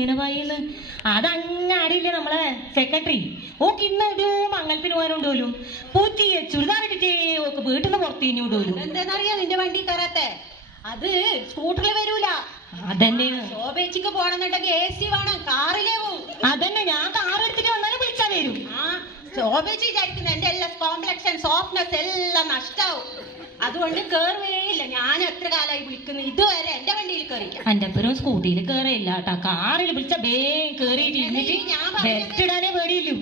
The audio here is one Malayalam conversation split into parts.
ഇങ്ങനെ പറയുന്നു? അതങ്ങാടിയില്ലേ നമ്മളെ സെക്രട്ടറി. ഓക്ക് ഇന്ന് ഒരു മംഗലത്തിന് പോകാനുണ്ടോലു. പൂറ്റിയെ ചുരിദാർ ഇട്ടിട്ടേ ഓക്ക് വീട്ടിൽ നിന്ന് പുറത്തിഞ്ഞു വിടൂലു. എന്താന്നറിയാ നിന്റെ വണ്ടി കയറാത്തെ? അത് സ്കൂട്ടറിൽ വരൂല. അതന്നെ ശോഭേച്ചിക്ക് പോണെന്നുണ്ടെങ്കിൽ AC വേണം, കാറിലേ പോവും. അതന്നെ ഞാൻ കാർ എടുത്തിട്ട് വന്നാലും വിളിച്ചാ വരും. ശോഭേച്ചി വിചാരിക്കുന്ന എന്റെ എല്ലാ കോംപ്ലക്ഷൻ സോഫ്റ്റ്നെസ് എല്ലാം നഷ്ടാവും. അതുകൊണ്ട് കേറുവേയില്ല. ഞാൻ എത്ര കാലമായി വിളിക്കുന്നു, ഇതുവരെ എന്റെ വണ്ടിയിൽ കയറിക്കാം. എന്റെ പേരും സ്കൂട്ടിയിൽ കേറിയില്ല കേട്ടാ, കാറിൽ വിളിച്ച വേഗം കേറിയിട്ട് ഇരുന്നിട്ട് ബെറ്റിടാനേ പേടിയില്ലു.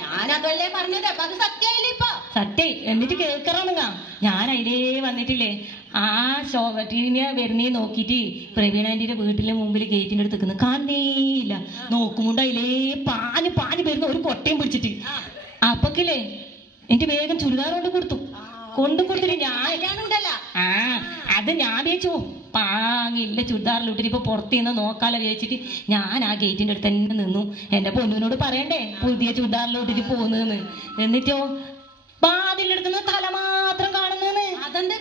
ഞാനതല്ലേ പറഞ്ഞത്, അപ്പൊ അത് സത്യമായില്ലേ ഇപ്പൊ? സത്യം. എന്നിട്ട് കേൾക്കറാണെന്നാ ഞാൻ അതിലേ വന്നിട്ടില്ലേ ആ ടിവിനെ വരുന്നേ നോക്കിട്ട് പ്രവീണ ആന്റിയുടെ വീട്ടിലെ മുമ്പിൽ ഗേറ്റിന്റെ അടുത്ത് നിൽക്കുന്നു. കാണേയില്ല. നോക്കുമ്പോണ്ട് അതിലേ പാഞ്ഞ് വരുന്ന ഒരു കൊട്ടയും പിടിച്ചിട്ട്. അപ്പൊക്കില്ലേ എനിക്ക് വേഗം ചുരിദാർ കൊണ്ടുകൊടുത്തിട്ട് അത് ഞാൻ വിചാരിച്ചു പാങ്ങില്ല ചുരിദാറിലിട്ടിട്ട് ഇപ്പൊ പുറത്തുനിന്ന് നോക്കാലോ വിചാരിച്ചിട്ട് ഞാൻ ആ ഗേറ്റിന്റെ അടുത്ത് തന്നെ നിന്നു. എന്റെ പൊന്നുവിനോട് പറയണ്ടേ പുതിയ ചുരിദാറിലിട്ടിട്ട് പോകുന്നതെന്ന്. എന്നിട്ടോ വാതിലെടുക്കുന്ന തല മാത്രം കാണുന്നതെന്ന്. അതെന്താ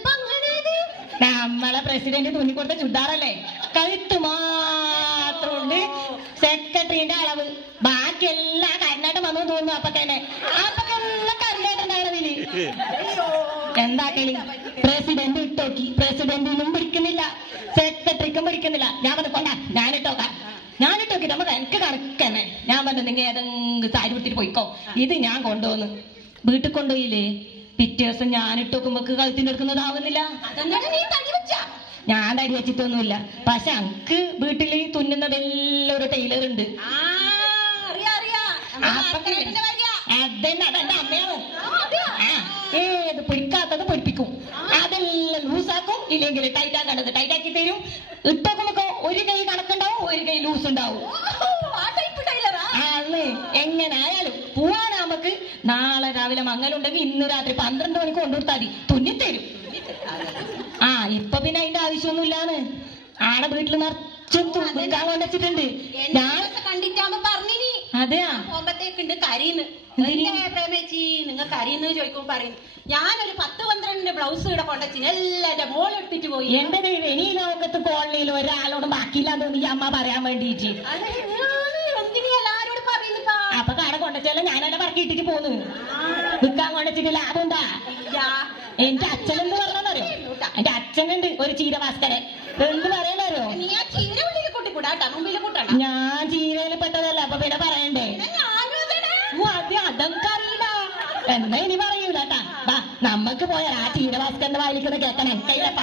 നമ്മളെ പ്രസിഡന്റ് തുന്നി കൊടുത്ത ചുരിദാറല്ലേ, കഴുത്ത് മാത്രമുണ്ട് സെക്രട്ടറിന്റെ അളവ്. ബാക്കി എല്ലാം കരുനാട്ടം വന്നു തോന്നുന്നു. അപ്പൊക്കെല്ലാം കരുനാട്ടന്റെ അളവില്. എന്താ കളി? പ്രസിഡന്റ് ഇട്ടോക്കി, പ്രസിഡന്റിനും പിടിക്കുന്നില്ല, സെക്രട്ടറിക്കും പിടിക്കുന്നില്ല. ഞാൻ പറഞ്ഞു കൊണ്ടാ ഞാനിട്ടോക്കി നമുക്ക് എനിക്ക് കണക്കന്നെ. ഞാൻ പറഞ്ഞു നിങ്ങൾ ഏതെങ്കിലും സാരി കൊടുത്തിട്ട് പോയിക്കോ, ഇത് ഞാൻ കൊണ്ടുപോന്ന്. വീട്ടിൽ കൊണ്ടുപോയില്ലേ, പിറ്റേ ദിവസം ഞാൻ ഇട്ടോക്കുമ്പോ കഴുത്തിന്റെ എടുക്കുന്നതാവുന്നില്ല. ഞാൻ തടി വെച്ചിട്ടൊന്നുമില്ല. പക്ഷെ അങ്ക് വീട്ടില് തുന്നുന്നതെല്ലാം ഒരു ടൈലർ ഉണ്ട്. അതെന്റെ അമ്മയാണ്. ഏത് പിടിക്കാത്തത് പിടിപ്പിക്കും, അതെല്ലാം ലൂസാക്കും. ഇല്ലെങ്കിൽ ടൈറ്റാക്കേണ്ടത് ടൈറ്റാക്കി തരും. ഇട്ടോക്കുമ്പോ ഒരു കൈ കണക്കുണ്ടാവും, ഒരു കൈ ലൂസ് ഉണ്ടാവും. എങ്ങനെ ആയാലും പോവാൻ നമുക്ക് നാളെ രാവിലെ മംഗലുണ്ടെങ്കിൽ ഇന്ന് രാത്രി 12 മണിക്ക് കൊണ്ടുകൊടുത്താൽ മതി, തുന്നിത്തരും. ഇപ്പൊ പിന്നെ അതിന്റെ ആവശ്യമൊന്നുമില്ലാന്ന്. ആടെ വീട്ടിൽ നിറച്ചും തുമ്പിക്കാൻ കൊണ്ടുവച്ചിട്ടുണ്ട്. ഞാൻ കണ്ടിട്ടാകുമ്പോ പറഞ്ഞിനി അതെയാ പോകുമ്പത്തേക്കുണ്ട് കരീന്ന്. പ്രേമേച്ചി നിങ്ങൾ കരീന്ന് ചോദിക്കുമ്പോ പറയുന്നു. ഞാനൊരു 10-12 ബ്ലൗസ് ഇവിടെ കൊണ്ടുവച്ചിന്, എല്ലാം എന്റെ മോൾ എടുത്തിട്ട് പോയി. എന്റെ ദൈവം, ഇനി ലോകത്ത് കോളനിയിൽ ഒരാളോട് ബാക്കിയില്ലാന്ന് തോന്നി അമ്മ പറയാൻ വേണ്ടിട്ട്. എല്ലാരോടും പറയുന്നു. അപ്പൊ കട കൊണ്ടുവച്ചാലും ഞാനെല്ലാം പറക്കിയിട്ടിട്ട് പോന്നു. വിൽക്കാൻ കൊണ്ടുവച്ചിട്ട് ലാഭം എന്താ? എന്റെ അച്ഛനെന്ത് പറഞ്ഞറിയോ? എന്റെ അച്ഛനുണ്ട് ഒരു ചീരഭാസ്കരൻ. എന്ത് പറയാനറിയോ? ഞാൻ ചീരയിൽ പെട്ടതല്ല, അപ്പൊ പിന്നെ പറയണ്ടേ? അതൊക്കെ അറിയില്ല. എന്നാ ഇനി പറയൂല കേട്ടാ. നമുക്ക് പോയാൽ ആ ചീരഭാസ്കരന്റെ വായിലിക്കുന്ന കേൾക്കാൻ എനിക്കയിലപ്പ.